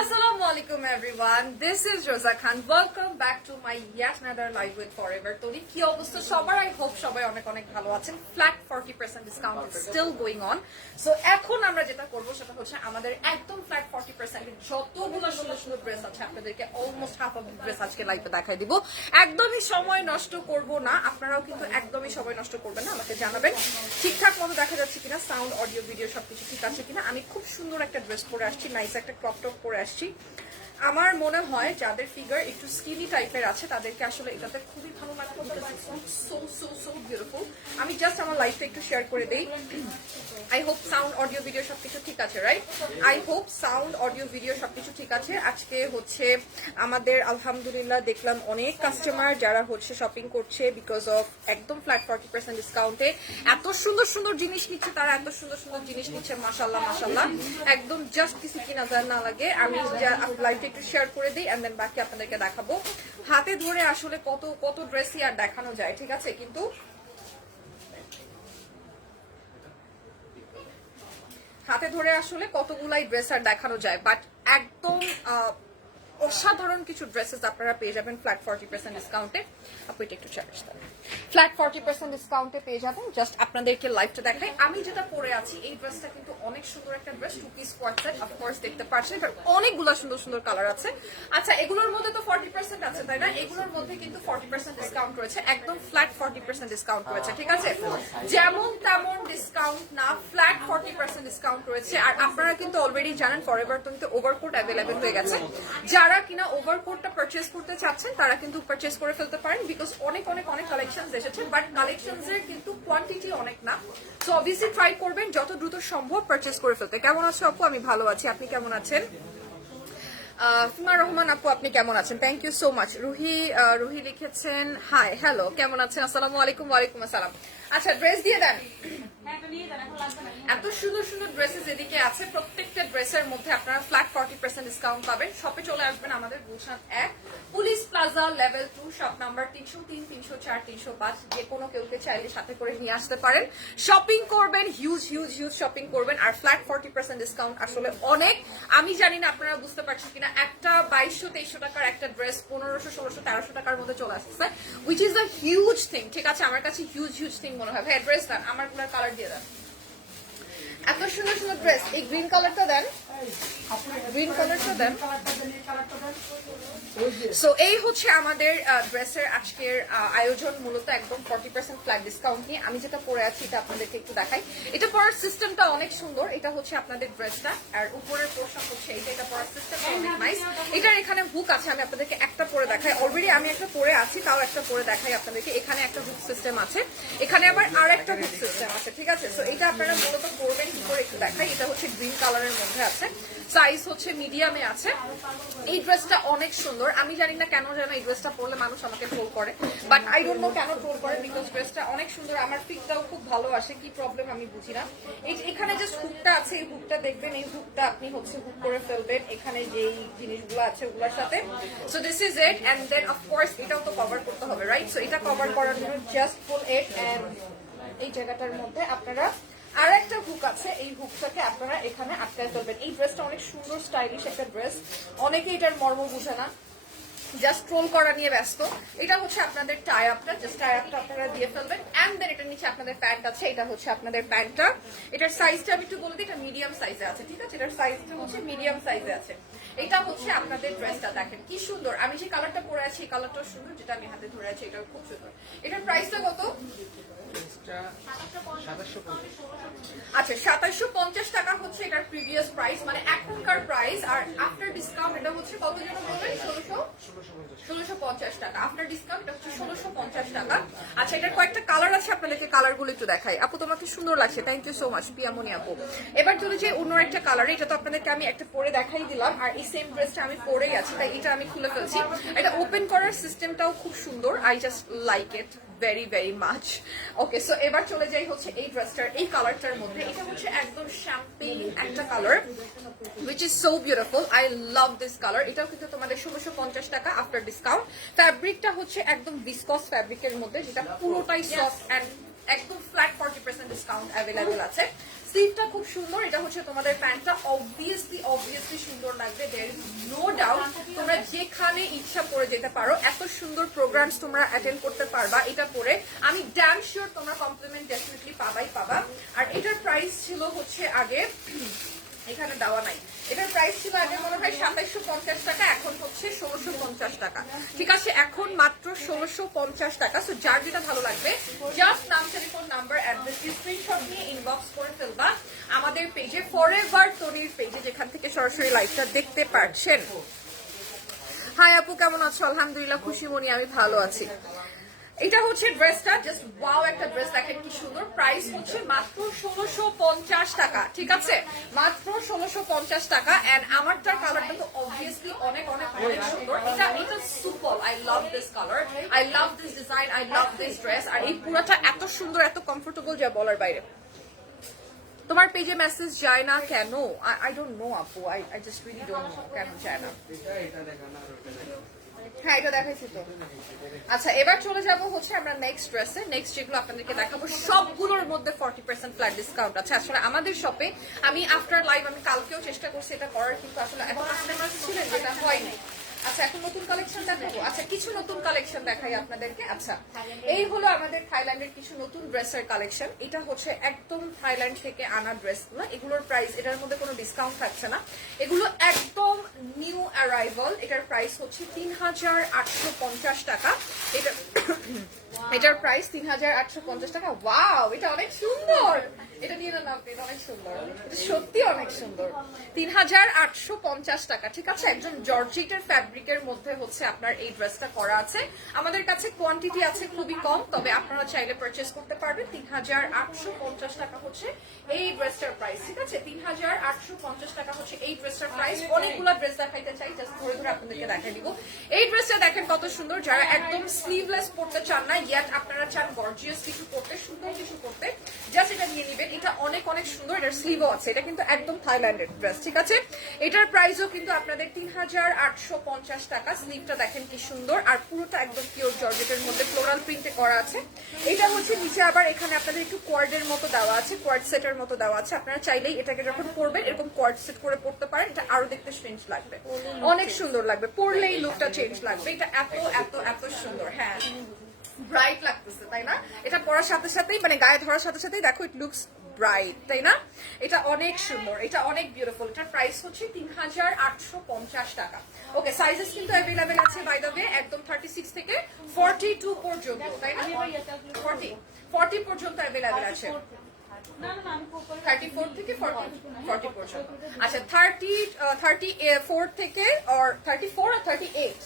আসসালামু Assalamu alaikum everyone. This is Rosa Khan. Welcome back to my yet another live with Forever Tori. কি অবস্থা? সবার I hope সবাই অনেক অনেক ভালো আছেন। Flat forty percent discount still going on so এখন আমরা যেটা করব সেটা হচ্ছে আমাদের একদম ফ্ল্যাট ফর্টি পার্সেন্ট যতগুলো সুন্দর সুন্দর ড্রেস আছে আপনাদেরকে অলমোস্ট হাফ অফ ড্রেস আজকে লাইভে দেখাই দিব। একদমই সময় নষ্ট করব না। আপনারাও কিন্তু একদমই সময় নষ্ট করবেন না আমাকে জানাবেন। ঠিকঠাক মতো দেখা যাচ্ছে কিনা সাউন্ড অডিও ভিডিও সবকিছু ঠিক আছে কিনা। আমি খুব সুন্দর একটা ড্রেস পরে আসছি নাইস একটা ক্রপ টপ পরে আসছি। আমার মনে হয় যাদের ফিগার একটু স্কিনি টাইপের আছে তাদেরকে আসলে এটাতে খুবই ভালো লাগবে। সো সো সো বিউটিফুল আমি জাস্ট আমার লাইফটা একটু শেয়ার করে দেই। I hope sound audio video সবকিছু ঠিক আছে right I hope sound audio video সবকিছু ঠিক আছে। আজকে হচ্ছে আমাদের আলহামদুলিল্লাহ দেখলাম অনেক কাস্টমার যারা হচ্ছে শপিং করছে বিকজ অফ একদম ফ্ল্যাট ফর্টি পার্সেন্ট ডিসকাউন্টে এত সুন্দর সুন্দর জিনিস নিচ্ছে তারা এত সুন্দর সুন্দর জিনিস নিচ্ছে মাসাল্লাহ মাসাল্লাহ একদম জাস্ট কিছু কি নজর না লাগে আমি লাইফে একটু শেয়ার করে দিই এন্ড দেন বাকি আপনাদেরকে দেখাবো। হাতে ধরে আসলে কত কত ড্রেসই আর দেখানো যায়, ঠিক আছে? কিন্তু হাতে ধরে আসলে কতগুলাই ড্রেস আর দেখানো যায় বাট একদম অসাধারণ কিছু ড্রেসেস আপনারা পেয়ে যাবেন ফ্ল্যাট ফর্টি পার্সেন্ট ডিসকাউন্টে আপনি এটা একটু চ্যালেঞ্জ দেন ফ্ল্যাট ফর্টি পার্সেন্ট ডিসকাউন্টে পেয়ে যাবেন। জাস্ট আপনাদেরকে লাইভটা দেখাই। আমি যেটা পরে আছি, এই ড্রেসটা কিন্তু অনেক সুন্দর একটা ড্রেস টু পিস অফকোর্স দেখতে এটার অনেকগুলো সুন্দর সুন্দর কালার আছে। আচ্ছা এগুলোর মধ্যে তো ফর্টি পার্সেন্ট আছে, তাই না? এগুলোর মধ্যে কিন্তু ফর্টি পার্সেন্ট ডিসকাউন্ট রয়েছে, একদম ফ্ল্যাট ফর্টি পার্সেন্ট ডিসকাউন্ট রয়েছে, ঠিক আছে? যেমন তেমন ডিসকাউন্ট না ফ্ল্যাট ফর্টি পার্সেন্ট ডিসকাউন্ট রয়েছে। আর আপনারা কিন্তু অলরেডি জানেন ফরএভার কিন্তু ওভারকোট অ্যাভেলেবেল হয়ে গেছে। যারা কিনা ওভারকোটটা পারচেস করতে চাচ্ছেন, তারা কিন্তু পারচেস করে ফেলতে পারেন বিকজ অনেক অনেক অনেক কালেকশন এসেছে বাট কালেকশনস এর কিন্তু কোয়ান্টিটি অনেক না। সো অবভিয়াসলি ট্রাই করবেন, যত দ্রুত সম্ভব পারচেস করে ফেলতে। কেমন আছো আপু? আমি ভালো আছি। আপনি কেমন আছেন? ফিমা রহমান আপু, আপনি কেমন আছেন? Thank you so much Ruhi Ruhi লিখেছেন হাই হ্যালো কেমন আছেন? আসসালামু আলাইকুম, ওয়ালাইকুম আসসালাম। আচ্ছা ড্রেস দিয়ে দেন। এত সুন্দর সুন্দর ড্রেসেস এদিকে আছে। প্রত্যেকটা ড্রেসের মধ্যে আপনারা ফ্ল্যাট ফর্টি পার্সেন্ট ডিসকাউন্ট পাবেন। শপে চলে আসবেন আমাদের গুলশান এক। Police plaza level two shop number তিনশো তিন তিনশো চার তিনশো পাঁচ। যে কোনো কেউকে চাইলে সাথে করে নিয়ে আসতে পারেন। শপিং করবেন হিউজ হিউজ হিউজ শপিং করবেন। আর ফ্ল্যাট ফর্টি পার্সেন্ট ডিসকাউন্ট আসলে অনেক। আমি জানি না আপনারা বুঝতে পারছেন কিনা একটা বাইশশো তেইশশো টাকার একটা ড্রেস পনেরোশো ষোলোশো তেরোশো টাকার মধ্যে চলে আসছে। Which is a huge thing ঠিক আছে? আমার কাছে হিউজ হিউজ থিং মনে হয়। ভাই ড্রেস দেন আমার কালার দিয়ে দেন। এত সুন্দর সুন্দর ড্রেস এই গ্রিন কালারটা দেন সো এই হচ্ছে আমাদের ড্রেসের আজকের আয়োজন। মূলত একদম ফর্টি পার্সেন্ট ফ্ল্যাট ডিসকাউন্ট নিয়ে। আমি যেটা পরে আছি, এটা আপনাদেরকে একটু দেখাই। এটা পরার সিস্টেমটা অনেক সুন্দর। এটা হচ্ছে আপনাদের ড্রেসটা। আর উপরের পোর্শন হচ্ছে এটা এটা পরার সিস্টেমটা অনেক নাইস এটার এখানে হুক আছে। আমি আপনাদেরকে একটা পরে দেখাই। অলরেডি আমি একটা পরে আছি, তাও একটা পরে দেখাই আপনাদেরকে। এখানে একটা হুক সিস্টেম আছে। এখানে আবার আর একটা হুক সিস্টেম আছে, ঠিক আছে? সো এটা আপনারা মূলত করবেন কি করে একটু দেখাই। এটা হচ্ছে গ্রিন কালারের মধ্যে আছে। সাইজ হচ্ছে মিডিয়ামে আছে। এই ড্রেসটা অনেক সুন্দর। আমি জানি না কেন যেন এই ড্রেসটা পরলে মানুষ আমাকে ট্রোল করে বাট আই ডোন্ট নো কেন ট্রোল করে বিকজ ড্রেসটা অনেক সুন্দর। আমার ফিটটাও খুব ভালো আসে, কি প্রবলেম আমি বুঝি না। এখানে যে হুকটা আছে, এই হুকটা দেখবেন, এই হুকটা আপনি হচ্ছে হুক করে ফেলবেন। এখানে যেই জিনিসগুলো আছে, ওগুলোর সাথে। So this is it and then of course এটাও তো কভার করতে হবে রাইট সো এটা কভার করার জন্য জাস্ট ফুল ইট এন্ড এই জায়গাটার মধ্যে আপনারা আছে, এই হুকটাকে আপনারা এখানে আটকায় ফেলবেন। এই ড্রেসটা অনেক সুন্দর স্টাইলিশ একটা ড্রেস অনেকে এটার মর্ম বুঝে না। জাস্ট ট্রোল করা নিয়ে ব্যস্ত। এটা হচ্ছে আপনাদের টাই আপটা জাস্ট টাই আপটা আপনারা দিয়ে ফেলবেন। এন্ড দেন এটার নিচে আপনাদের প্যান্ট আছে। এটা হচ্ছে আপনাদের প্যান্টটা এটার সাইজটা আমি একটু বলে দিই। এটা মিডিয়াম সাইজে আছে, ঠিক আছে? এটার সাইজটা হচ্ছে মিডিয়াম সাইজে আছে। এটা হচ্ছে আপনাদের ড্রেসটা দেখেন, কি সুন্দর। আমি যে কালারটা পরে আছি, এই কালারটাও সুন্দর। যেটা আমি হাতে ধরে আছি, এটাও খুব সুন্দর। এটার প্রাইসটা কত? আচ্ছা সাতাশশো পঞ্চাশ টাকা হচ্ছে এটার প্রিভিয়াস প্রাইস মানে এখনকার প্রাইস আর আফটার ডিসকাউন্ট এটা হচ্ছে কত যেন বলবেন ষোলোশো? ষোলোশো পঞ্চাশ টাকা। আফটার ডিসকাউন্ট এটা হচ্ছে ষোলোশো পঞ্চাশ টাকা। আচ্ছা এটার কয়েকটা কালার আছে আপনাদেরকে কালারগুলো একটু দেখাই। আপু, তোমাকে সুন্দর লাগছে। Thank you so much Piyamoni আপু। এবার চলে যে অন্য একটা কালার এটা তো আপনাদেরকে আমি একটা পরে দেখাই দিলাম, আর এই সেম ড্রেসটা আমি পরেই আছি, তাই এটা আমি খুলে ফেলছি। এটা ওপেন করার সিস্টেমটাও খুব সুন্দর I just like it very very much okay so এবার চলে যাই হচ্ছে এই ড্রেসটার এই কালারটার মধ্যে। এটা হচ্ছে একদম শ্যাম্পেইন একটা colour which is so beautiful I love this colour এটাও কিন্তু তোমাদের ষোলোশো পঞ্চাশ টাকা আফটার ডিসকাউন্ট ফ্যাব্রিকটা হচ্ছে একদম বিসকস ফ্যাব্রিকের মধ্যে যেটা পুরোটাই সফট অ্যান্ড একদম flat forty percent discount available আছে। স্লিভটা খুব সুন্দর, এটা হচ্ছে তোমাদের প্যান্টটা। অবভিয়াসলি অবভিয়াসলি সুন্দর লাগবে দের নো ডাউট তোমরা যেখানে ইচ্ছা পরে যেতে পারো। এত সুন্দর প্রোগ্রামস তোমরা অ্যাটেন্ড করতে পারবা এটা পরে। আমি ড্যাম শিওর তোমরা কমপ্লিমেন্ট ডেফিনেটলি পাবাই পাবা। আর এটার প্রাইস ছিল হচ্ছে আগে এখানে দেওয়া নাই। এটার প্রাইস ছিল আগে মনে হয় সাতাইশশো পঞ্চাশ টাকা, এখন হচ্ছে ষোলোশো পঞ্চাশ টাকা। ঠিক আছে, এখন মাত্র ষোলোশো পঞ্চাশ টাকা। সো যার যেটা ভালো লাগবে জাস্ট নাম টেলিফোন নাম্বার স্ক্রিনশট নিয়ে ইনবক্স করে ফেলবা আমাদের পেজে ফর এভার তনির পেজে যেখান থেকে সরাসরি লাইভটা দেখতে পারছেন। হাই আপু, কেমন আছো? আলহামদুলিল্লাহ, খুশি মনি, আমি ভালো আছি। এটা হচ্ছে ড্রেসটা জাস্ট ওয়াও একটা ড্রেস দেখেন কি সুন্দর। প্রাইস হচ্ছে মাত্র ষোলোশো পঞ্চাশ টাকা, ঠিক আছে? মাত্র ষোলোশো পঞ্চাশ টাকা এন্ড আমারটার কালারটা তো অবভিয়াসলি অনেক অনেক অনেক সুন্দর। এটা এটা super I love this colour I love this design I love this dress আর এই পুরোটা এত সুন্দর, এত কমফোর্টেবল যা বলার বাইরে। তোমার পেজে মেসেজ যায় না কেন? আই ডোন্ট নো আপু I I just really don't know কেন যায় না। হ্যাঁ এটা দেখাইছি তো। আচ্ছা এবার চলে যাব হচ্ছে আমরা নেক্সট ড্রেসে নেক্সট যেগুলো আপনাদেরকে দেখাবো, সবগুলোর মধ্যে ফর্টি পার্সেন্ট ফ্ল্যাট ডিসকাউন্ট আছে। আসলে আমাদের শপে আমি আফটার লাইভ আমি কালকেও চেষ্টা করছি এটা করার, কিন্তু আসলে এখন ছিলেন যেটা হয়নি। আচ্ছা এখন নতুন কালেকশন দেখাবো। আচ্ছা কিছু নতুন কালেকশন দেখাই আপনাদেরকে। আচ্ছা এই হলো আমাদের থাইল্যান্ডের কিছু নতুন ড্রেসের কালেকশন এটা হচ্ছে একদম থাইল্যান্ড থেকে আনা ড্রেসগুলো। এগুলোর প্রাইস এটার মধ্যে কোনো ডিসকাউন্ট থাকছে না। এগুলো একদম নিউ অ্যারাইভাল এটার প্রাইস হচ্ছে তিন হাজার আটশো পঞ্চাশ টাকা। এটা এটার প্রাইস তিন হাজার আটশো পঞ্চাশ টাকা। ওয়াও এটা অনেক সুন্দর। এটা নিয়ে না আপনি এটা অনেক সুন্দর। এটা সত্যি অনেক সুন্দর। তিন হাজার আটশো পঞ্চাশ টাকা, ঠিক আছে? একজন জর্জিটের ফ্যাব্রিকের মধ্যে হচ্ছে আপনার এই ড্রেসটা করা আছে। আমাদের কাছে কোয়ান্টিটি আছে খুবই কম, তবে আপনারা চাইলে পারচেস করতে পারবেন। তিন হাজার আটশো পঞ্চাশ টাকা হচ্ছে এই ড্রেসটার প্রাইস ঠিক আছে? তিন হাজার আটশো পঞ্চাশ টাকা হচ্ছে এই ড্রেসটার প্রাইস অনেকগুলো ড্রেস দেখাইতে চাই জাস্ট ধরে ধরে আপনাদেরকে দেখাই দিব। এই ড্রেসটা দেখেন কত সুন্দর। যারা একদম স্লিভলেস পড়তে চান না ইয়াট আপনারা চান গর্জিয়াস কিছু পড়তে সুন্দর কিছু পড়তে জাস্ট এটা নিয়ে নেবেন এটা অনেক অনেক সুন্দর এটার স্লিভও আছে এটা কিন্তু একদম থাইল্যান্ডের ড্রেস ঠিক আছে এটার প্রাইসও কিন্তু আপনাদের তিন হাজার আটশো পঞ্চাশ টাকা স্লিভটা দেখেন কি সুন্দর আর পুরোটা একদম পিওর জর্জেটের মধ্যে ফ্লোরাল প্রিন্টে করা আছে এটা হচ্ছে নিচে আবার এখানে আপনাদের একটু কোয়ার্ডের মতো দেওয়া আছে কোয়ার্ড সেটের মতো দেওয়া আছে আপনারা চাইলেই এটাকে যখন পরবেন এরকম কোয়ার্ড সেট করে পড়তে পারেন এটা আরও দেখতে চেঞ্জ লাগবে অনেক সুন্দর লাগবে পরলেই লুকটা চেঞ্জ লাগবে এটা এত এত এত সুন্দর হ্যাঁ ব্রাইট লাগতেছে তাই না? এটা পরার সাথে সাথেই মানে গায়ে ধরার সাথে সাথেই দেখো ইট লুকস ব্রাইট তাই না? এটা অনেক সুন্দর এটা অনেক বিউটিফুল এটার প্রাইস হচ্ছে তিন হাজার আটশো পঞ্চাশ টাকা। ওকে সাইজেস কিন্তু অ্যাভেলেবেল আছে বাই দ্য ওয়ে একদম থার্টি সিক্স থেকে ফর্টি টু পর্যন্ত তাই না? ফর্টি ফর্টি পর্যন্ত অ্যাভেলেবেল আছে। থার্টি ফোর থেকে ফর্টি পর্যন্ত। আচ্ছা থার্টি থার্টি ফোর থেকে থার্টি ফোর আর থার্টি এইট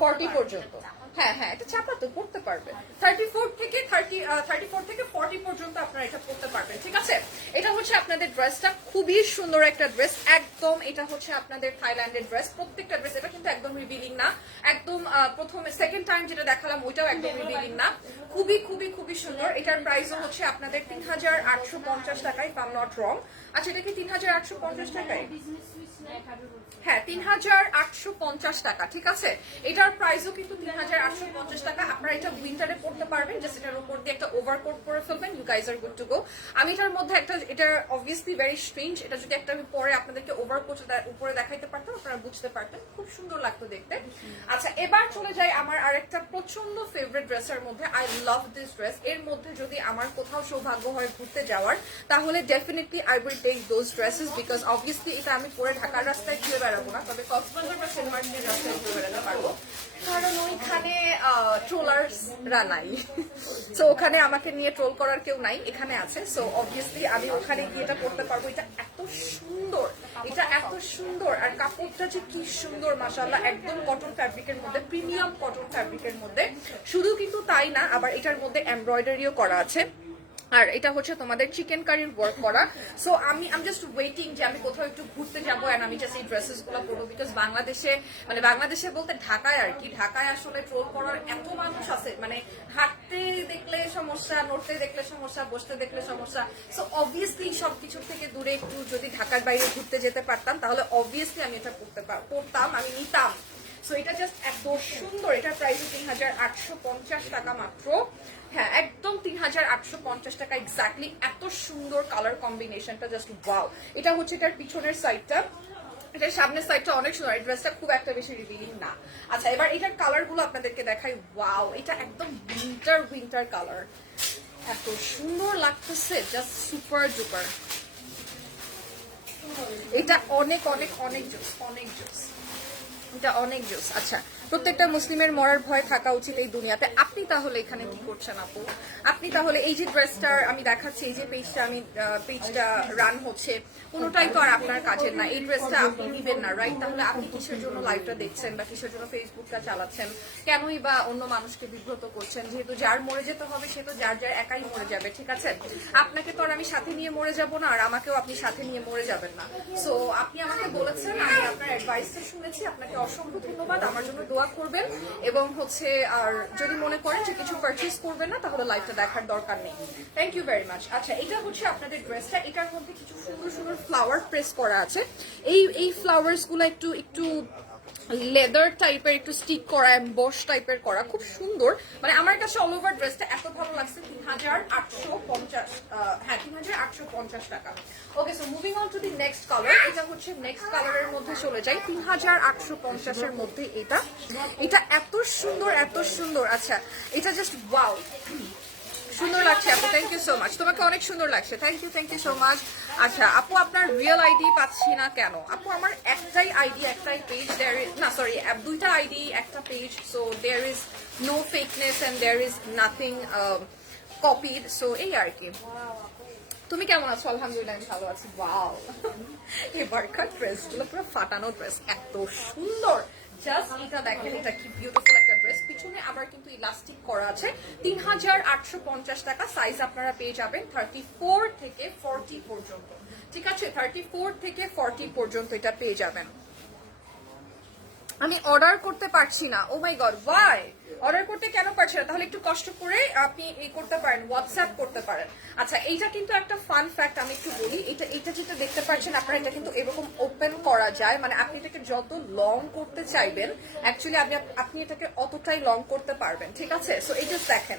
ফর্টি পর্যন্ত। হ্যাঁ হ্যাঁ এটা চাপা তো পড়তে পারবে। থার্টি ফোর থেকে থার্টি থার্টি ফোর থেকে ফর্টি পর্যন্ত আপনারা এটা পড়তে পারবেন, ঠিক আছে? এটা হচ্ছে আপনাদের ড্রেসটা খুবই সুন্দর একটা ড্রেস একদম এটা হচ্ছে আপনাদের থাইল্যান্ডের ড্রেস প্রত্যেকটা ড্রেস এটা কিন্তু একদম রিভিলিং না, একদম প্রথমে সেকেন্ড টাইম যেটা দেখালাম, ওইটাও একদম রিভিলিং না। খুবই খুবই খুবই সুন্দর, এটার প্রাইসও হচ্ছে আপনাদের তিন হাজার আটশো পঞ্চাশ টাকায় পাম নট রং আচ্ছা এটা কি তিন হাজার আটশো পঞ্চাশ টাকায়? হ্যাঁ তিন হাজার আটশো পঞ্চাশ টাকা, ঠিক আছে? এটার প্রাইসও কিন্তু তিন হাজার আটশো পঞ্চাশ টাকা। আপনারা এটা উইন্টারে পড়তে পারবেন জাস্ট এটার উপর দিয়ে একটা ফেলবেন। You guys are good to go আমি এটার মধ্যে একটা, এটা অবভিয়াসলি ভেরি স্ট্রেঞ্জ এটা যদি একটা আমি পরে আপনাদেরকে উপরে দেখাইতে পারতাম, আপনারা বুঝতে পারতেন। খুব সুন্দর লাগতো দেখতে। আচ্ছা এবার চলে যাই আমার আরেকটা প্রচণ্ড ফেভারিট ড্রেসের মধ্যে। আই লাভ দিস ড্রেস এর মধ্যে যদি আমার কোথাও সৌভাগ্য হয় ঘুরতে যাওয়ার, তাহলে definitely I will take those dresses because obviously এটা আমি পরে ঢাকার রাস্তায় ঘুরে বেড়াবো না, তবে কক্সবাজার বা সেন্ট মার্টিনের রাস্তায় ঘুরে বেড়াতে পারব। কারণ ওইখানে ট্রোলার্সরা নাই সো ওখানে আমাকে নিয়ে ট্রোল করার কেউ নাই, এখানে আছে। সো অবভিয়াসলি আমি ওখানে গিয়ে এটা করতে পারব। এটা এত সুন্দর, এটা এত সুন্দর। আর কাপড়টা যে কি সুন্দর মাসাল্লাহ একদম কটন ফ্যাব্রিকের মধ্যে, প্রিমিয়াম কটন ফ্যাব্রিকের মধ্যে। শুধু কিন্তু তাই না, আবার এটার মধ্যে এমব্রয়ডারিও করা আছে। আর এটা হচ্ছে তোমাদের চিকেন কারির ওয়ার্ক করা। সো আমি আম জাস্ট ওয়েটিং যে আমি কোথাও একটু ঘুরতে যাব এন্ড আমি জাস্ট এই ড্রেসেসগুলো পরবো বিকজ বাংলাদেশে মানে বাংলাদেশে বলতে ঢাকায় আর কি, ঢাকায় আসলে ট্রোল করার এত মানুষ আছে মানে হাঁটতে দেখলে সমস্যা, নড়তে দেখলে সমস্যা, বসতে দেখলে সমস্যা। সো অবভিয়াসলি সব কিছুর থেকে দূরে একটু যদি ঢাকার বাইরে ঘুরতে যেতে পারতাম, তাহলে অবভিয়াসলি আমি এটা করতে পড়তাম আমি নিতাম। সো এটা জাস্ট এত সুন্দর, এটার প্রাইস তিন হাজার আটশো পঞ্চাশ টাকা মাত্র। হ্যাঁ একদম তিন হাজার আটশো পঞ্চাশ টাকা এক্স্যাক্টলি এত সুন্দর কালার কম্বিনেশনটা জাস্ট ওয়াও এটা হচ্ছে এটার পিছনের সাইডটা এটার সামনের সাইডটা অনেক সুন্দর ড্রেসটা খুব একটা বেশি রিভিলিং না। আচ্ছা এবার এটার কালারগুলো আপনাদেরকে দেখাই। ওয়াও এটা একদম উইন্টার উইন্টার কালার এত সুন্দর লাগতেছে জাস্ট সুপার ডুপার এটা অনেক অনেক অনেক জোস অনেক জোস এটা অনেক জোস আচ্ছা প্রত্যেকটা মুসলিমের মরার ভয় থাকা উচিত এই দুনিয়াতে। আপনি তাহলে এখানে কি করছেন আপু? আপনি তাহলে এই যে ড্রেসটার আমি দেখাচ্ছি, এই যে পেজটা আমি পেজটা রান হচ্ছে, কোনোটাই তো আর আপনার কাজের না। এই ড্রেসটা আপনি নিবেন না রাইট তাহলে আপনি কিসের জন্য লাইভটা দেখছেন বা কিসের জন্য ফেসবুকটা চালাচ্ছেন? কেনই বা অন্য মানুষকে বিব্রত করছেন? যেহেতু যার মরে যেতে হবে, সে তো যার যার একাই মরে যাবে, ঠিক আছে? আপনাকে তো আর আমি সাথে নিয়ে মরে যাব না, আর আমাকেও আপনি সাথে নিয়ে মরে যাবেন না। সো আপনি আমাকে বলেছেন, আমি আপনার অ্যাডভাইসটা শুনেছি, আপনাকে অসংখ্য ধন্যবাদ, আমার জন্য দোয়া করবেন এবং হচ্ছে আর যদি মনে করেন যে কিছু পারচেস করবেন না, তাহলে লাইভটা দেখার দরকার নেই। থ্যাংক ইউ ভেরি মাচ আচ্ছা এটা হচ্ছে আপনাদের ড্রেসটা এটার মধ্যে কিছু সুন্দর সুন্দর ফ্লাওয়ার প্রেস করা আছে। এই এই ফ্লাওয়ার্সগুলো একটু একটু লেদার টাইপের একটু স্টিক করা বস টাইপের করা, খুব সুন্দর। মানে আমার কাছে অল ওভার ড্রেসটা এত ভালো লাগছে তিন হাজার আটশো পঞ্চাশ হ্যাঁ তিন হাজার আটশো পঞ্চাশ টাকা। Okay so moving on to the next colour এটা হচ্ছে নেক্সট কালারের মধ্যে চলে যাই। তিন হাজার আটশো পঞ্চাশের মধ্যে এটা। এটা এত সুন্দর এত সুন্দর। আচ্ছা এটা জাস্ট ওয়াও সুন্দর লাগছে আপু থ্যাংক ইউ সো মাচ তোমাকে অনেক সুন্দর লাগছে। Thank you thank you so much আচ্ছা আপু, আপনার রিয়েল আইডি পাচ্ছি না কেন? আপু, আমার একটাই আইডি একটাই page there is no sorry দুইটা আইডি একটা page so there is no fakeness and there is nothing copied so এই আর কি। তুমি কেমন আছো? আলহামদুলিল্লাহ ভালো আছি। ওয়াও এবারকার ড্রেসগুলো পুরো ফাটানো ড্রেস এত সুন্দর। জাস্ট এটা দেখেন, এটা কি বিউটিফুল একটা ড্রেস পিছনে আবার কিন্তু ইলাস্টিক করা আছে। তিন হাজার আটশো পঞ্চাশ টাকা সাইজ আপনারা পেয়ে যাবেন থার্টি ফোর থেকে ফর্টি পর্যন্ত। ঠিক আছে? থার্টি ফোর থেকে ফর্টি পর্যন্ত এটা পেয়ে যাবেন। আমি অর্ডার করতে পারছি না। Oh my god why order করতে কেন পারছি না? তাহলে একটু কষ্ট করে আপনি এই করতে পারেন হোয়াটসঅ্যাপ করতে পারেন। আচ্ছা এইটা কিন্তু একটা ফান ফ্যাক্ট আমি একটু বলি। এটা এটা যেটা দেখতে পাচ্ছেন আপনারা, এটা কিন্তু এরকম ওপেন করা যায়। মানে আপনি এটাকে যত লং করতে চাইবেন অ্যাকচুয়ালি আপনি আপনি এটাকে অতটাই লং করতে পারবেন, ঠিক আছে? সো জাস্ট দেখেন,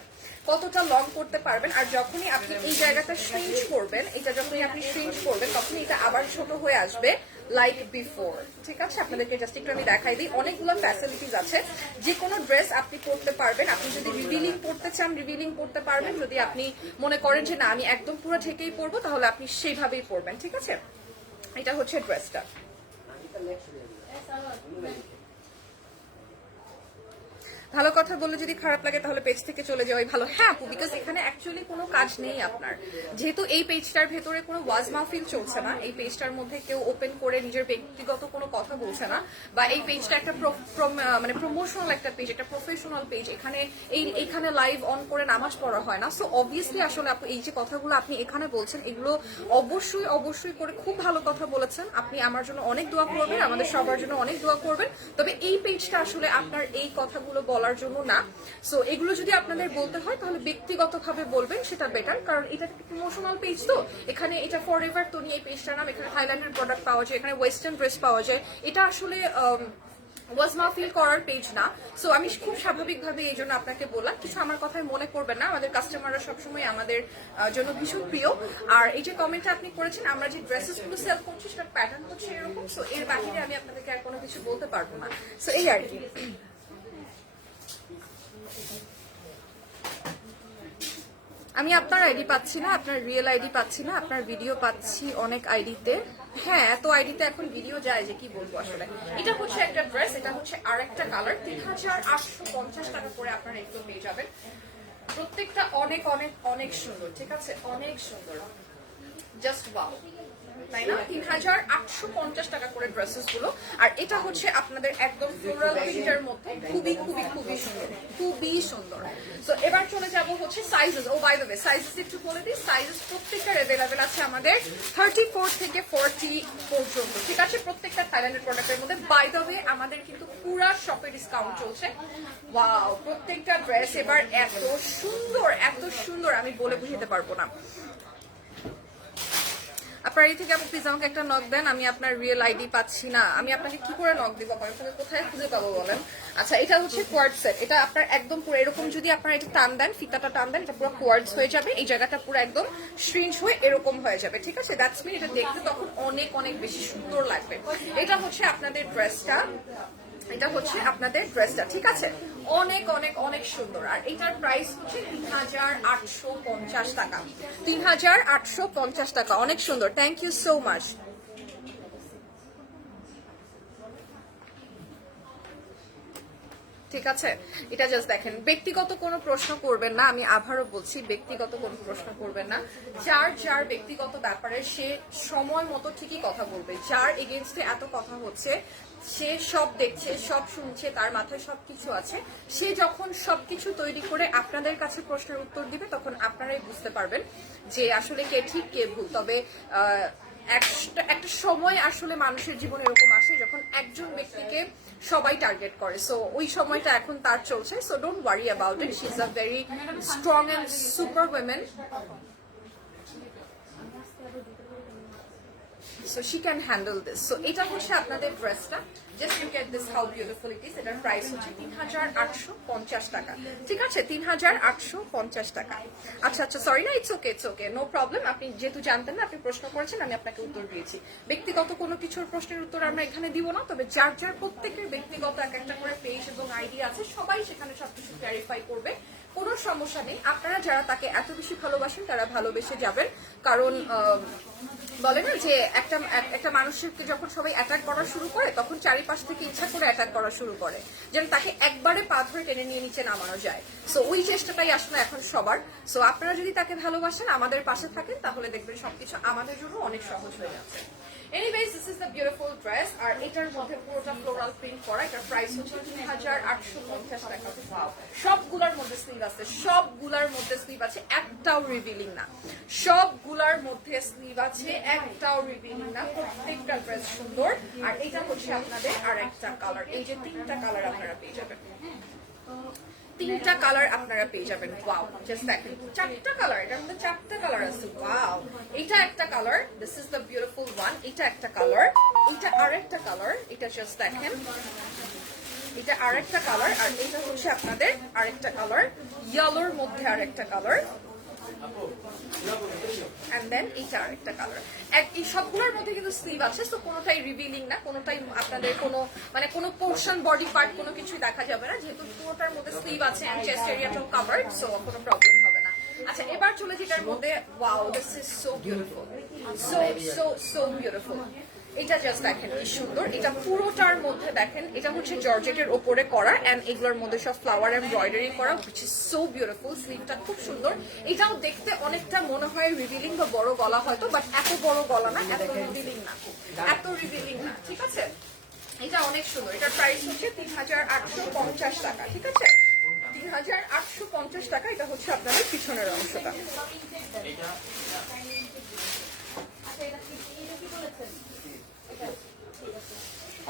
কতটা লং করতে পারবেন। আর যখনই আপনি এই জায়গাটা শ্রিঞ্চ করবেন, এটা যখনই আপনি শ্রিঞ্চ করবেন, তখনই এটা আবার ছোট হয়ে আসবে। লাইক বিফোর ঠিক আছে? আপনাদেরকে জাস্ট একটু আমি দেখাই দিই। অনেকগুলো ফ্যাসিলিটিস আছে। যে কোনো ড্রেস আপনি পরতে পারবেন। আপনি যদি রিভিলিং পড়তে চান রিভিলিং করতে পারবেন। যদি আপনি মনে করেন যে না, আমি একদম পুরো ঠেকেই পরবো, তাহলে আপনি সেইভাবেই পরবেন। ঠিক আছে? এটা হচ্ছে ড্রেসটা ভালো কথা বললে যদি খারাপ লাগে, তাহলে পেজ থেকে চলে যাওয়াই ভালো। হ্যাঁ আপু বিকজ এখানে অ্যাকচুয়ালি কোনো কাজ নেই আপনার। যেহেতু এই পেজটার ভেতরে কোনো ওয়াজ মাহফিল চলছে না, এই পেজটার মধ্যে কেউ ওপেন করে নিজের ব্যক্তিগত কোনো কথা বলছে না, বা এই পেজটা একটা মানে প্রমোশনাল একটা পেজ একটা প্রফেশনাল পেজ এখানে এই, এখানে লাইভ অন করে নামাজ পড়া হয় না। সো অবভিয়াসলি আসলে আপু, এই যে কথাগুলো আপনি এখানে বলছেন, এগুলো অবশ্যই অবশ্যই করে খুব ভালো কথা বলেছেন। আপনি আমার জন্য অনেক দোয়া করবেন, আমাদের সবার জন্য অনেক দোয়া করবেন। তবে এই পেজটা আসলে আপনার এই কথাগুলো বলার জন্য না। সো এগুলো যদি আপনাদের বলতে হয়, তাহলে ব্যক্তিগতভাবে বলবেন, সেটা বেটার কারণ এটা একটা প্রমোশনাল পেজ তো। এখানে এটা ফর এভার তো নিয়ে এই পেজটার নাম। এখানে হাইল্যান্ডের প্রোডাক্ট পাওয়া যায়, এখানে ওয়েস্টার্ন ড্রেস পাওয়া যায়। এটা আসলে ওয়াজ মাহফিল করার পেজ না। সো আমি খুব স্বাভাবিকভাবে এই জন্য আপনাকে বললাম, কিছু আমার কথায় মনে করবেন না। আমাদের কাস্টমাররা সবসময় আমাদের জন্য ভীষণ প্রিয়। আর এই যে কমেন্টটা আপনি করেছেন, আমরা যে ড্রেসেসগুলো সেল করছি, সেটার প্যাটার্ন হচ্ছে এরকম। সো এর বাহিরে আমি আপনাদেরকে আর কোনো কিছু বলতে পারব না। সো এই আর কি। আমি আপনার আইডি পাচ্ছি না, আপনার রিয়েল আইডি পাচ্ছি না, আপনার ভিডিও পাচ্ছি অনেক আইডিতে হ্যাঁ এত আইডিতে এখন ভিডিও যায় যে কি বলব আসলে। এটা হচ্ছে একটা ড্রেস এটা হচ্ছে আরেকটা কালার তিন হাজার আটশো পঞ্চাশ টাকা করে আপনারা এগুলো পেয়ে যাবেন। প্রত্যেকটা অনেক অনেক অনেক সুন্দর, ঠিক আছে? অনেক সুন্দর। জাস্ট ওয়াও তাই না? তিন হাজার আটশো পঞ্চাশ টাকা করে ড্রেসেসগুলো। আর এটা হচ্ছে আপনাদের একদম ফ্লোরাল প্রিন্টের মধ্যে খুবই খুবই খুবই সুন্দর খুবই সুন্দর। তো এবার চলে যাব হচ্ছে sizes oh by the way sizes একটু বলে দিই। সাইজেস প্রত্যেকটা অ্যাভেলেবেল আছে আমাদের থার্টি ফোর থেকে ফোরটি পর্যন্ত, ঠিক আছে? প্রত্যেকটা থাইল্যান্ডের প্রোডাক্টের মধ্যে। বাই দ্য ওয়ে আমাদের কিন্তু পুরা শপে ডিসকাউন্ট চলছে। ওয়াও প্রত্যেকটা ড্রেস এবার এত সুন্দর এত সুন্দর, আমি বলে বুঝাতে পারব না। আপনার থেকে আপনি প্লিজ আমাকে একটা নক দেন, আমি আপনার রিয়েল আইডি পাচ্ছি না। আমি আপনাকে কি করে নক দিব আপনাকে কোথায় খুঁজে পাবো বলেন? আচ্ছা এটা হচ্ছে কোয়ার্ড সেট এটা আপনার একদম পুরো, এরকম যদি আপনার এটা টান দেন, ফিতাটা টান দেন, এটা পুরো কোয়ার্ডস হয়ে যাবে। এই জায়গাটা পুরো একদম স্ট্রিঞ্জ হয়ে এরকম হয়ে যাবে, ঠিক আছে? দ্যাটস মিন এটা দেখতে তখন অনেক অনেক বেশি সুন্দর লাগবে। এটা হচ্ছে আপনাদের ড্রেসটা এটা হচ্ছে আপনাদের ড্রেসটা, ঠিক আছে? অনেক অনেক অনেক সুন্দর। আর এটার প্রাইস হচ্ছে তিন হাজার আটশো পঞ্চাশ টাকা। তিন হাজার আটশো পঞ্চাশ টাকা, অনেক সুন্দর। থ্যাংক ইউ সো মাচ ঠিক আছে? এটা জাস্ট দেখেন। ব্যক্তিগত কোনো প্রশ্ন করবেন না, আমি আবারও বলছি, ব্যক্তিগত কোনো প্রশ্ন করবেন না। যার যার ব্যক্তিগত ব্যাপারে সে সময় মতো ঠিকই কথা বলবে। যার এগেনস্টে এত কথা হচ্ছে, সে সব দেখছে, সব শুনছে, তার মাথায় সবকিছু আছে, সে যখন সবকিছু তৈরি করে আপনাদের কাছে প্রশ্নের উত্তর দিবে, তখন আপনারাই বুঝতে পারবেন যে আসলে কে ঠিক, কে ভুল। তবে একটা একটা সময় আসলে মানুষের জীবনে এরকম আসে যখন একজন ব্যক্তিকে সবাই টার্গেট করে। সো ওই সময়টা এখন তার চলছে। So don't worry about it she is a very strong and super women so she can handle this so এটা হচ্ছে আপনাদের ড্রেসটা just look at this how beautiful it is এটার প্রাইস হচ্ছে তিন হাজার আটশো পঞ্চাশ টাকা। ঠিক আছে? তিন হাজার আটশো পঞ্চাশ টাকা। আচ্ছা আচ্ছা সরি না it's okay it's okay no problem আপনি যেহেতু জানতেন না, আপনি প্রশ্ন করেছেন, আমি আপনাকে উত্তর দিয়েছি। ব্যক্তিগত কোনো কিছুর প্রশ্নের উত্তর আমরা এখানে দিব না, তবে যার যার প্রত্যেকের ব্যক্তিগত এক একটা করে পেজ এবং আইডি আছে, সবাই সেখানে সবকিছু ক্লারিফাই করবে। কোনো সমস্যা নেই। আপনারা যারা তাকে এত বেশি ভালোবাসেন, তারা ভালোবেসে যাবেন। কারণ বলে না যে একটা একটা মানুষকে যখন সবাই অ্যাটাক করা শুরু করে, তখন চারিপাশ থেকে ইচ্ছা করে অ্যাটাক করা শুরু করে। যেন তাকে একবারে পা ধরে টেনে নিয়ে নিচে নামানো যায়। সো ওই চেষ্টাটাই আসলে এখন সবার। সো আপনারা যদি তাকে ভালোবাসেন, আমাদের পাশে থাকেন, তাহলে দেখবেন সবকিছু আমাদের জন্য অনেক সহজ হয়ে যাচ্ছে। Anyways this is the beautiful dress আর এটার মধ্যে পুরোটা ফ্লোরাল প্রিন্ট করা। এটার প্রাইস হচ্ছে তিন হাজার আটশো পঞ্চাশ টাকা. সবগুলার মধ্যে স্লিভ আছে। সবগুলার মধ্যে স্লিভ আছে। একটাও রিভিলিং না। সবগুলার মধ্যে স্লিভ আছে। একটাও রিভিলিং না। প্রত্যেকটা ড্রেস সুন্দর। আর এটা হচ্ছে আপনাদের আর একটা কালার এই যে তিনটা কালার আপনারা পেয়ে যাবেন। তিনটা কালার আপনারা পেয়ে যাবেন। ওয়াও চারটা কালার এটার মধ্যে চারটা কালার আছে। ওয়াও এটা একটা colour this is the beautiful one এটা একটা কালার এটা আরেকটা কালার এটা জাস্ট দেখেন। এটা আরেকটা কালার আর এটা হচ্ছে আপনাদের আরেকটা কালার ইয়েলোর মধ্যে আরেকটা কালার এন্ড দেন এইটা আরেকটা কালার এই সবগুলোর মধ্যে কিন্তু স্লিভ আছে তো কোনোটাই রিভিলিং না, কোনোটাই আপনাদের কোনো মানে কোনো পোর্শন বডি পার্ট কোনো কিছুই দেখা যাবে না, যেহেতু পুরোটার মধ্যে স্লিভ আছে এন্ড চেস্ট এরিয়াটাও কাভার্ড সো কোনো প্রবলেম হবে না। আচ্ছা এবার চলে যেটার মধ্যে wow this is so beautiful so so so beautiful এটা জাস্ট দেখেন কি সুন্দর। এটা পুরোটার মধ্যে দেখেন, এটা হচ্ছে জর্জেটের ওপরে করা এন্ড এগুলোর মধ্যে সব ফ্লাওয়ার এমব্রয়ডারি করা, which is সো বিউটিফুল স্লিভটা খুব সুন্দর। এটাও দেখতে অনেকটা মনে হয় রিভিলিং বা বড় গলা হয়তো বাট এত বড় গলা না, এত রিভিলিং না। এত রিভিলিং না, ঠিক আছে? এটা অনেক সুন্দর। এটার প্রাইস হচ্ছে তিন হাজার আটশো পঞ্চাশ টাকা, ঠিক আছে? তিন হাজার আটশো পঞ্চাশ টাকা, এটা হচ্ছে আপনাদের পিছনের অংশটা।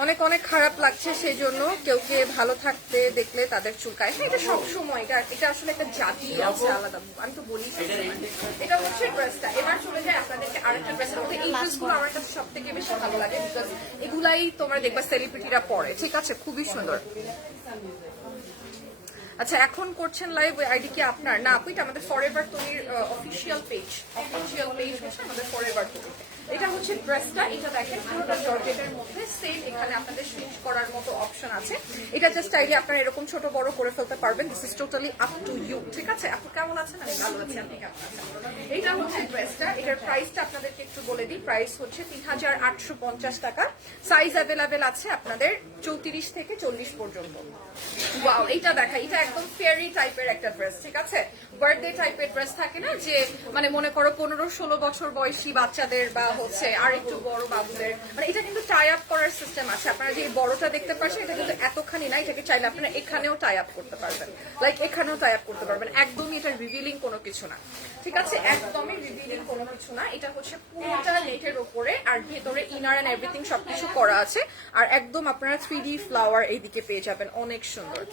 অনেক অনেক খারাপ লাগছে সেই জন্য কেউ কে ভালো থাকতে দেখলে তাদের চুলকায়। হ্যাঁ এটা সবসময় এটা এটা আসলে একটা জাতি আছে আলাদা। আমি তো বলি এটা হচ্ছে ড্রেসটা। এবার চলে যায় আপনাদেরকে আরেকটা ড্রেসের মধ্যে। এই ড্রেসগুলো আমার কাছে সব থেকে বেশি ভালো লাগে বিকজ এগুলাই তোমরা দেখবা সেলিব্রিটিরা পরে। ঠিক আছে? খুবই সুন্দর। আচ্ছা এখন করছেন লাইভ আইডি কি আপনার? না, আপু, এটা আমাদের ফরএভার তৈরির অফিসিয়াল পেজ অফিসিয়াল পেজ হচ্ছে আমাদের ফরএভার তৈরি এটা হচ্ছে ড্রেসটা, এটা দেখেন, পুরোটা জর্জেটের মধ্যে সেম এখানে আপনাদের সুইচ করার মতো অপশন আছে। এটা জাস্ট চাইলে আপনারা এরকম ছোট বড় করে ফেলতে পারবেন। This is totally up to you ঠিক আছে? আপু, কেমন আছেন? আমি ভালো আছি, আপনি কেমন আছেন? এটা হচ্ছে ড্রেসটা, এটার প্রাইসটা আপনাদেরকে একটু বলে দিই। প্রাইস হচ্ছে তিন হাজার আটশো পঞ্চাশ টাকা। সাইজ অ্যাভেলেবেল আছে আপনাদের চৌত্রিশ থেকে চল্লিশ পর্যন্ত। ওয়াও এটা দেখা, এটা একদম ফেয়ারি টাইপের একটা ড্রেস ঠিক আছে? বার্থডে টাইপের ড্রেস থাকে না যে মানে মনে করো পনেরো ষোলো বছর বয়সী বাচ্চাদের বা হচ্ছে আর একটু বড় বাবুদের। মানে এটা কিন্তু টাই আপ করার সিস্টেম আছে। আপনারা যে বড়টা দেখতে পাচ্ছেন এটা কিন্তু এতখানি না, এটাকে চাইলে আপনারা এখানেও টাই আপ করতে পারবেন। লাইক এখানেও টাই আপ করতে পারবেন। একদমই এটা রিভিলিং কোনো কিছু না। ঠিক আছে? একদমই রিভিলিং কোনো কিছু না। এটা হচ্ছে পুরোটা নেটের ওপরে আর ভেতরে ইনার অ্যান্ড এভরিথিং সবকিছু করা আছে। আর একদম আপনারা থ্রি ডি ফ্লাওয়ার এইদিকে পেয়ে যাবেন। অনেক সুন্দর।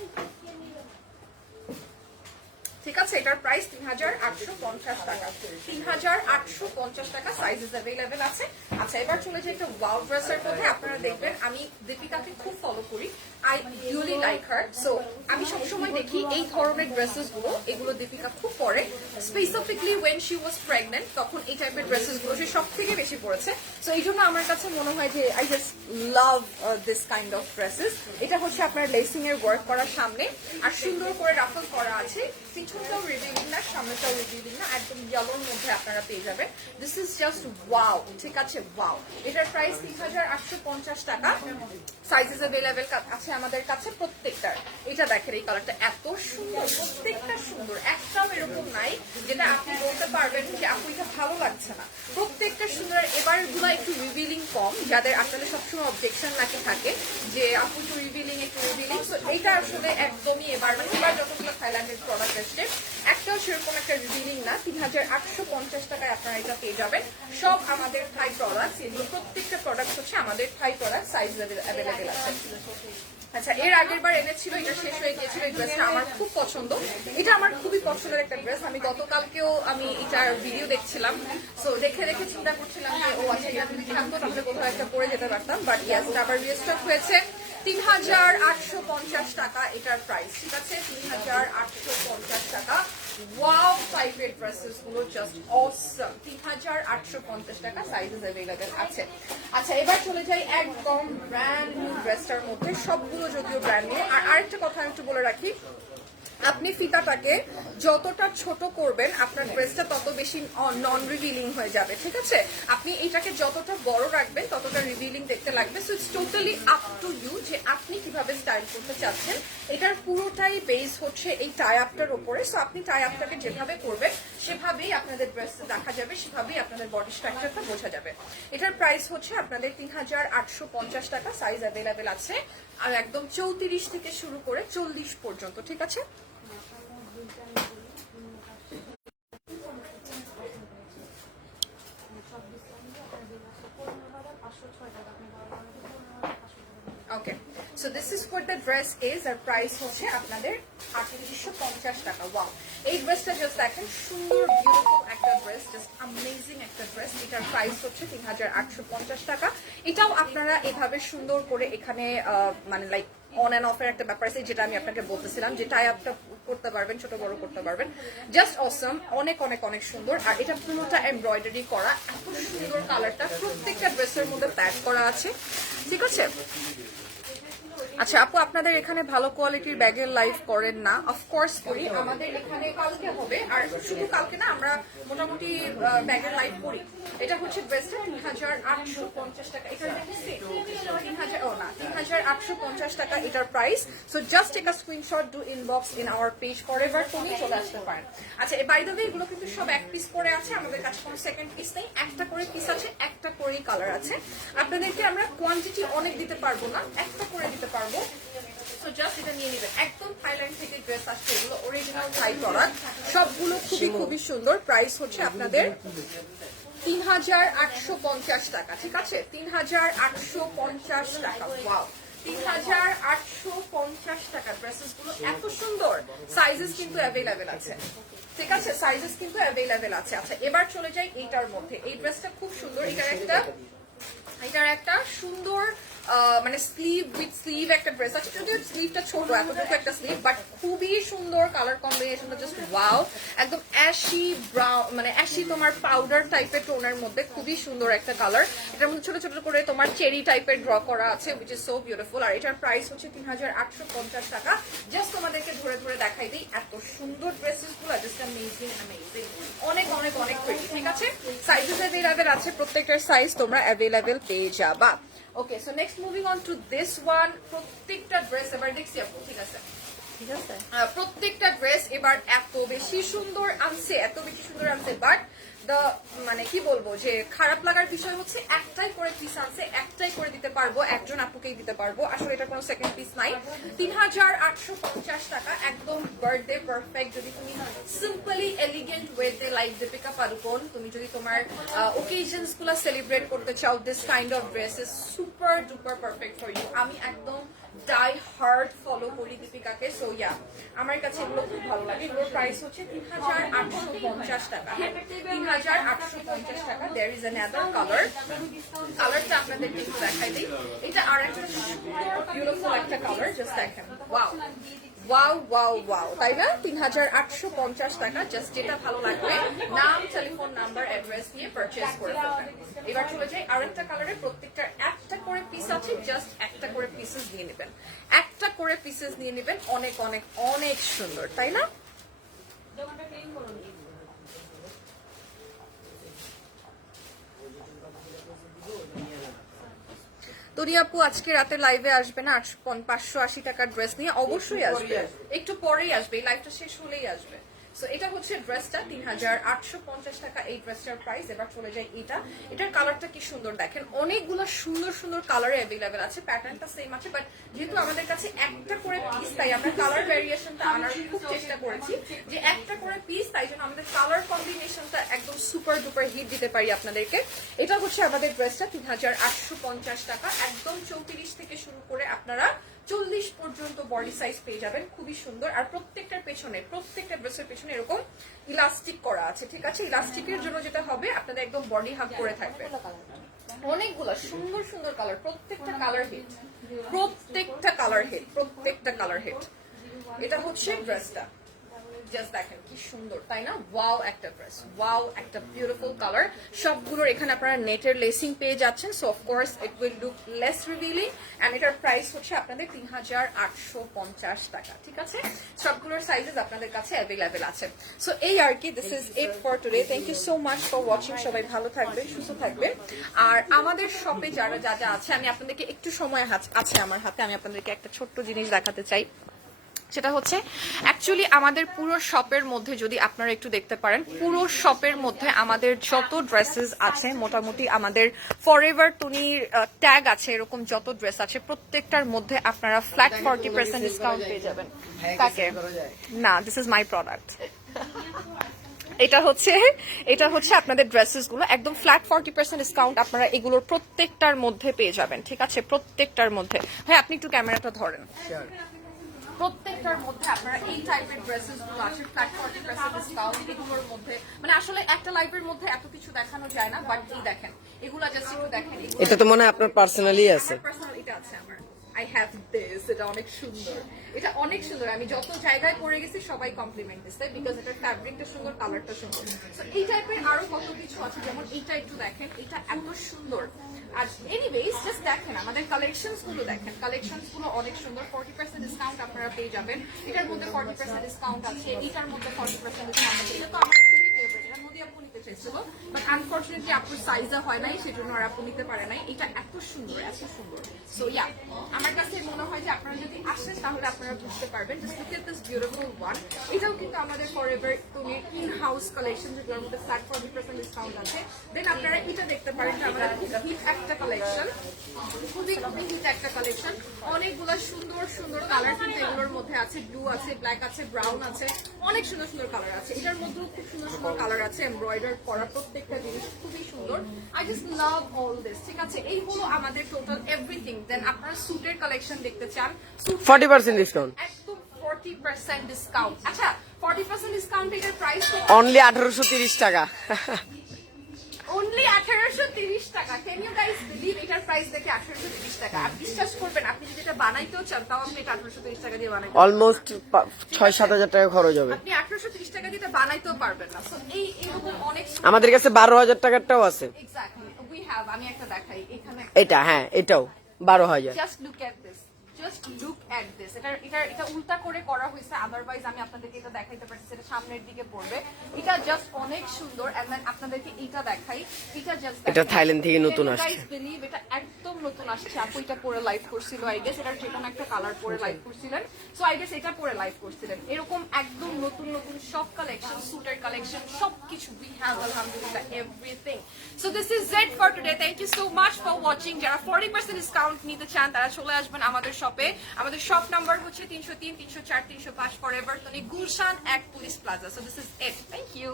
ঠিক আছে, এটার প্রাইস তিন হাজার আটশো পঞ্চাশ টাকা। তিন হাজার আটশো পঞ্চাশ টাকা সাইজেস অ্যাভেলেবেল আছে। আচ্ছা এবার চলে যে একটা ওয়াও ড্রেসের মধ্যে আপনারা দেখবেন, আমি দীপিকাকে খুব ফলো করি। I really like her so আমি সবসময় দেখি এই ধরনের ড্রেসেসগুলো এগুলো দীপিকা খুব পরে। Specifically when she was pregnant তখন এই টাইপের ড্রেসেসগুলো সে সব থেকে বেশি পড়েছে সো এই জন্য আমার কাছে মনে হয় যে I just love this kind of dresses এটা হচ্ছে আপনার লেসিং এর ওয়ার্ক করা সামনে। আর সুন্দর করে রাফল করা আছে। পিছনটাও রিভিলিং না, সামনেটাও রিভিলিং না। একদম ইয়েলোর মধ্যে আপনারা পেয়ে যাবেন। দিস ইজ জাস্ট ওয়াও ঠিক আছে? ওয়াও এটার প্রাইস তিন হাজার আটশো পঞ্চাশ টাকা। সাইজেস অ্যাভেলেবেল আছে আমাদের কাছে প্রত্যেকটার। এটা দেখেন এই কালারটা এত সুন্দর, প্রত্যেকটা সুন্দর। একটাও এরকম নাই যেটা আপনি বলতে পারবেন যে, আপু, এটা ভালো লাগছে না। প্রত্যেকটা সুন্দর। এবারগুলো একটু রিভিলিং কম, যাদের আপনাদের সবসময় অবজেকশন নাকি থাকে যে, আপু, একটু রিভিলিং একটু রিভিলিং তো এইটা আসলে একদমই এবার মানে এবার যতগুলো থাইল্যান্ডের প্রোডাক্ট আসছে একটাও সেরকম একটা রিভিলিং না। তিন হাজার আটশো পঞ্চাশ টাকায় আপনারা এটা পেয়ে যাবেন। সব আমাদের থাই প্রোডাক্ট প্রত্যেকটা প্রোডাক্ট হচ্ছে আমাদের থাই প্রোডাক্ট সাইজ অ্যাভেলেবেল আছে। আচ্ছা এর আগের বার এনেছিল এটা শেষ হয়ে গিয়েছিল এই ড্রেসটা আমার খুব পছন্দ। এটা আমার খুবই পছন্দের একটা ড্রেস আমি গতকালকেও আমি এটার ভিডিও দেখছিলাম। সো দেখে দেখে চিন্তা করছিলাম যে, ও আচ্ছা এটা যদি থাকতো, তাহলে কোথাও একটা পরে যেতে পারতাম। বাট ইয়াস আবার রিস্টক হয়েছে। তিন হাজার আটশো পঞ্চাশ টাকা এটার প্রাইস ঠিক আছে? তিন হাজার আটশো পঞ্চাশ টাকা। ওয়াও টাইপের ড্রেসেসগুলো জাস্ট অসম তিন হাজার আটশো পঞ্চাশ টাকা সাইজেস অ্যাভেলেবেল আছে। আচ্ছা এবার চলে যাই একদম ব্র্যান্ড নিউ ড্রেসটার মধ্যে। সবগুলো যদিও ব্র্যান্ড নিউ আর আরেকটা কথা আমি একটু বলে রাখি। আপনি ফিতাটাকে যতটা ছোট করবেন, আপনার ড্রেসটা তত বেশি নন রিভিলিং হয়ে যাবে, ঠিক আছে? আপনি এটাকে যতটা বড় রাখবেন, ততটা রিভিলিং দেখতে লাগবে। So it's totally up to you যে আপনি কীভাবে স্টাইল করতে চাচ্ছেন। এটার পুরোটাই বেস হচ্ছে এই টাই আপটার উপরে সো আপনি টাই আপটাকে যেভাবে করবেন, সেভাবেই আপনাদের ড্রেস দেখা যাবে, সেভাবেই আপনাদের বডি স্ট্রাকচারটা বোঝা যাবে। এটার প্রাইস হচ্ছে আপনাদের তিন হাজার আটশো পঞ্চাশ টাকা। সাইজ অ্যাভেলেবেল আছে। আর একদম চৌত্রিশ থেকে শুরু করে চল্লিশ পর্যন্ত, ঠিক আছে okay so this is what the dress is R price হচ্ছে আপনাদের আটত্রিশশো পঞ্চাশ টাকা। ওয়াও এই ড্রেসটা জাস্ট দেখেন সুন্দর বিউটিফুল একটা ড্রেস জাস্ট অ্যামেজিং একটা ড্রেস এটার প্রাইস হচ্ছে তিন হাজার আটশো পঞ্চাশ টাকা। এটাও আপনারা এভাবে সুন্দর করে এখানে মানে লাইক অন অ্যান্ড অফের একটা ব্যাপার আছে, যেটা আমি আপনাকে বলতেছিলাম যে টাই আপটা করতে পারবেন, ছোট বড় করতে পারবেন। জাস্ট অসম অনেক অনেক অনেক সুন্দর। আর এটা পুরোটা এমব্রয়ডারি করা, এত সুন্দর কালারটা প্রত্যেকটা ড্রেসের মধ্যে প্যাক করা আছে। ঠিক আছে? আচ্ছা আপু, আপনাদের এখানে ভালো কোয়ালিটির ব্যাগের লাইফ করেন না। অফকোর্স করি। আমাদের এখানে কালকে হবে। আর শুধু কালকে না, আমরা মোটামুটি ব্যাগের লাইফ করি। এটা হচ্ছে ড্রেসটা তিন হাজার আটশো পঞ্চাশ টাকা। তিন হাজার ও না তিন হাজার আটশো পঞ্চাশ টাকা এটার price so just take a screenshot do inbox in our page forever তুমি চলে আসতে পারেন আচ্ছা বাই দ্য এগুলো কিন্তু সব এক পিস করে আছে। আমাদের কাছে কোনো সেকেন্ড পিস নেই। একটা করে পিস আছে, একটা করেই কালার আছে। আপনাদেরকে আমরা কোয়ান্টিটি অনেক দিতে পারব না। একটা করে দিতে পারব সো জাস্ট এটা নিয়ে নেবেন। একদম থাইল্যান্ড থেকে ড্রেস আসছে এগুলো অরিজিনাল থাই প্রোডাক্ট সবগুলো খুবই খুবই সুন্দর। প্রাইস হচ্ছে আপনাদের তিন হাজার আটশো পঞ্চাশ টাকা ঠিক আছে? তিন হাজার আটশো পঞ্চাশ টাকা ওয়াও তিন হাজার আটশো পঞ্চাশ টাকা ড্রেসেসগুলো এত সুন্দর। সাইজেস কিন্তু অ্যাভেলেবেল আছে। ঠিক আছে? সাইজেস কিন্তু অ্যাভেলেবেল আছে। আচ্ছা এবার চলে যাই এইটার মধ্যে। এই ড্রেসটা খুব সুন্দর। এটার একটা এটার একটা সুন্দর মানে স্লিভ উইথ স্লিভ একটা ড্রেস আছে। যদিও স্লিভটা ছোট, এতটুকু একটা স্লিভ বাট খুবই সুন্দর কালার কম্বিনেশনটা জাস্ট ওয়াও একদম অ্যাশি ব্রাউন মানে অ্যাশি তোমার পাউডার টাইপের টোনের মধ্যে খুবই সুন্দর একটা কালার এটার মধ্যে ছোট ছোট করে তোমার চেরি টাইপের ড্র করা আছে উইচ ইজ সো বিউটিফুল আর এটার প্রাইস হচ্ছে তিন হাজার আটশো পঞ্চাশ টাকা। জাস্ট তোমাদেরকে ধরে ধরে দেখাই দিই, এত সুন্দর ড্রেসেসগুলো জাস্ট অ্যামেজিং অনেক অনেক অনেক ঠিক আছে? সাইজেস অ্যাভেলেবেল আছে, প্রত্যেকটার সাইজ তোমরা অ্যাভেলেবেল পেয়ে যাবা। Okay so next moving on to this one প্রত্যেকটা ড্রেস এবার দেখছি আপু ঠিক আছে? ঠিক আছে। প্রত্যেকটা ড্রেস এবার এত বেশি সুন্দর আনছে এত বেশি সুন্দর আনছে বাট মানে কি বলব, যে খারাপ লাগার বিষয় হচ্ছে একটাই করে পিস আনছে, একটাই করে দিতে পারব, একজন আপুকে কাউকেই দিতে পারব। আসলে এটা কোনো সেকেন্ড পিস নাই। তিন হাজার আটশো পঞ্চাশ টাকা, একদম বার্থডে পারফেক্ট যদি তুমি সিম্পলি এলিগেন্ট ওয়েতে লাইক দীপিকা পাডুকোন তুমি যদি তোমার ওকেশনসগুলো সেলিব্রেট করতে চাও this kind of dress is super duper perfect for you আমি একদম ডাই হার্ড ফলো করি দীপিকাকে। সো ইয়া আমার কাছে এগুলো খুব ভালো লাগে। এগুলোর প্রাইস হচ্ছে তিন হাজার আটশো পঞ্চাশ টাকা। তিন হাজার আটশো পঞ্চাশ টাকা। There is an other colour কালারটা আপনাদেরকে একটু দেখাই দিই। এটা আর একটা বিউটিফুল একটা কালার জাস্ট দেখেন। ওয়াও ওয়াও ওয়াও ওয়াও তাই না? তিন হাজার আটশো পঞ্চাশ টাকা জাস্ট যেটা ভালো লাগবে, নাম টেলিফোন নাম্বার অ্যাড্রেস দিয়ে পারচেস করে এবার চলে যাই আরেকটা কালারে প্রত্যেকটার একটা করে পিস আছে জাস্ট একটা করে পিসেস নিয়ে নেবেন। একটা করে পিসেস নিয়ে নেবেন, অনেক অনেক অনেক সুন্দর, তাই না? তরি আপু আজকে রাতে লাইভে আসবে না? পাঁচশো আশি টাকার ড্রেস নিয়ে অবশ্যই আসবে। একটু পরেই আসবে লাইভটা শেষ হলেই আসবে। সো এটা হচ্ছে ড্রেসটা তিন হাজার আটশো পঞ্চাশ টাকা এই ড্রেসটার প্রাইস এবার চলে যায় এটা। এটার কালারটা কি সুন্দর দেখেন। অনেকগুলো সুন্দর সুন্দর কালারে অ্যাভেলেবেল আছে। প্যাটার্নটা সেম আছে বাট যেহেতু আমাদের কাছে একটা করে পিস তাই আমরা কালার ভ্যারিয়েশনটা আনার খুব চেষ্টা করেছি। যে একটা করে পিস তাই জন্য আমাদের কালার কম্বিনেশনটা একদম সুপার ডুপার হিট দিতে পারি আপনাদেরকে। এটা হচ্ছে আমাদের ড্রেসটা তিন হাজার আটশো পঞ্চাশ টাকা। একদম চৌত্রিশ থেকে শুরু করে আপনারা চল্লিশ পর্যন্ত বডি সাইজ পেয়ে যাবেন। খুবই সুন্দর। আর প্রত্যেকটার পেছনে, প্রত্যেকটা ড্রেসের পেছনে এরকম ইলাস্টিক করা আছে, ঠিক আছে? ইলাস্টিকের জন্য যেটা হবে, আপনাদের একদম বডি হাফ করে থাকবে। অনেকগুলো, সুন্দর সুন্দর কালার প্রত্যেকটা কালার হিট প্রত্যেকটা কালার হিট প্রত্যেকটা কালার হিট এটা হচ্ছে ড্রেসটা জাস্ট দেখেন কি সুন্দর তাই না? ওয়াও একটা ড্রেস ওয়াও একটা বিউটিফুল কালার সবগুলোর এখানে আপনারা নেটের লেসিং পেয়ে যাচ্ছেন so of course it will look less revealing and এটার প্রাইস হচ্ছে আপনাদের তিন হাজার আটশো পঞ্চাশ টাকা ঠিক আছে? সবগুলোর সাইজেস আপনাদের কাছে অ্যাভেলেবেল আছে। সো এই আর কি this is it for today thank you so much for watching সবাই ভালো থাকবেন সুস্থ থাকবেন। আর আমাদের শপে যারা যা যা আছে আমি আপনাদেরকে একটু সময় আছে আমার হাতে আমি আপনাদেরকে একটা ছোট্ট জিনিস দেখাতে চাই। সেটা হচ্ছে অ্যাকচুয়ালি আমাদের পুরো শপের মধ্যে যদি আপনারা একটু দেখতে পারেন, পুরো শপের মধ্যে আমাদের যত ড্রেসেস আছে, মোটামুটি আমাদের ফর এভার টুনির ট্যাগ আছে, এরকম যত ড্রেস আছে, প্রত্যেকটার মধ্যে আপনারা ফ্ল্যাট ফর্টি পার্সেন্ট ডিসকাউন্ট পেয়ে যাবেন। তাকে না দিস ইজ মাই প্রোডাক্ট এটা হচ্ছে এটা হচ্ছে আপনাদের ড্রেসেসগুলো, একদম ফ্ল্যাট ফর্টি পার্সেন্ট ডিসকাউন্ট আপনারা এগুলোর প্রত্যেকটার মধ্যে পেয়ে যাবেন, ঠিক আছে? প্রত্যেকটার মধ্যে। হ্যাঁ আপনি একটু ক্যামেরাটা ধরেন। প্রত্যেকটার মধ্যে আপনারা এই টাইপের ড্রেসেসগুলো আছে ফ্ল্যাট ফর্টি পার্সেন্ট ডিসকাউন্ট এগুলোর মধ্যে। মানে আসলে একটা লাইভের মধ্যে এত কিছু দেখানো যায় না বাট কি দেখেন? এগুলো জাস্ট একটু দেখেন। এটা তো মনে হয় আপনার পার্সোনালি আছে। আমার এটা আছে আমার। আই হ্যাভ দিস এটা অনেক সুন্দর। এটা অনেক সুন্দর। আমি যত জায়গায় পরে গেছি সবাই কমপ্লিমেন্ট দিচ্ছে বিকজ এটার ফ্যাব্রিকটা সুন্দর কালারটা সুন্দর। So, এই টাইপের আরও কত কিছু আছে? যেমন এইটা একটু দেখেন এটা এত সুন্দর। আর এনিওয়েজ জাস্ট দেখেন আমাদের কালেকশনসগুলো দেখেন। কালেকশনসগুলো অনেক সুন্দর। ফর্টি পার্সেন্ট ডিসকাউন্ট আপনারা পেয়ে যাবেন। এটার মধ্যে ফর্টি পার্সেন্ট ডিসকাউন্ট আছে এটার মধ্যে ফর্টি পার্সেন্ট ডিসকাউন্ট আছে। এটা তো আমার এটা চাইছিল বাট আনফর্চুনেটলি আপুর হয় নাই, সেজন্য আর আপু নিতে পারে নাই। এটা এত সুন্দর এত সুন্দর। সো ইয়া আমার কাছে মনে হয় যে আপনারা যদি আসেন, তাহলে আপনারা বুঝতে পারবেন দিস বিউটিফুল ওয়ান এটাও কিন্তু আমাদের ইন হাউস কালেকশন যেগুলোর মধ্যে ফ্ল্যাট ফর্টি পার্সেন্ট ডিসকাউন্ট আছে। দেন আপনারা এটা দেখতে পারেন আমাদের হিট একটা কালেকশন খুবই খুবই হিট একটা কালেকশন অনেকগুলো সুন্দর সুন্দর কালার কিন্তু এগুলোর মধ্যে আছে। ব্লু আছে ব্ল্যাক আছে ব্রাউন আছে। অনেক সুন্দর সুন্দর কালার আছে। এটার মধ্যেও খুব সুন্দর সুন্দর কালার আছে এমব্রয়ডার করা প্রত্যেকটা জিনিস খুবই সুন্দর। I just love all this ঠিক আছে? এই হলো আমাদের টোটাল এভরিথিং দেন আপনারা স্যুটের কালেকশন দেখতে চান। Forty 40% discount। একদম 40% ডিসকাউন্ট আচ্ছা 40% ডিসকাউন্ট এটার প্রাইস তো অনলি আঠারোশো তিরিশ টাকা। অনলি আঠারোশো তিরিশ টাকা। ক্যান ইউ গাইস বিলিভ এটার প্রাইস দেখে আঠারোশো তিরিশ টাকা? আপনি বিশ্বাস করবেন আপনি যদি এটা বানাইতেও চান তাও আপনি এটা আঠারোশো তিরিশ টাকা দিয়ে বানাইতে অলমোস্ট ছয় সাত হাজার টাকা খরচ হবে। আপনি আঠারোশো তিরিশ টাকা দিয়ে এটা বানাইতেও পারবেন না। So, এই এরকম অনেক আমাদের কাছে বারো হাজার টাকারটাও আছে। এক্স্যাক্টলি উই হ্যাভ আমি একটা দেখাই। এখানে এটা হ্যাঁ এটাও। বারো হাজার। Just look just look at this এটা এটা এটা উল্টা করে করা হয়েছে আদারওয়াইজ আমি আপনাদেরকে এটা দেখাইতে পারছি এটা সামনের দিকে পড়বে। এটা জাস্ট অনেক সুন্দর এন্ড দেন আপনাদেরকে এটা দেখাই। এটা জাস্ট এটা থাইল্যান্ড থেকে নতুন আসছে। গাইস বিলিভ এটা একদম নতুন আসছে। আপু এটা পরে লাইভ করছিল আই গেস এটার যে কোনো একটা কালার পরে লাইভ করছিলেন। সো আই গেস এটা পরে লাইভ করছিলেন। এরকম একদম নতুন নতুন সব কালেকশন সুটের কালেকশন সবকিছু উই হ্যাভ আলহামদুলিল্লাহ everything so this is it for today thank you so much for watching যারা ফর্টি পার্সেন্ট ডিসকাউন্ট নিতে চান তারা চলে আসবেন আমাদের শপে আমাদের শপ নাম্বার হচ্ছে তিনশো তিন, তিনশো চার, তিনশো পাঁচ ফর এভার গুলশান এক police plaza so this is at thank you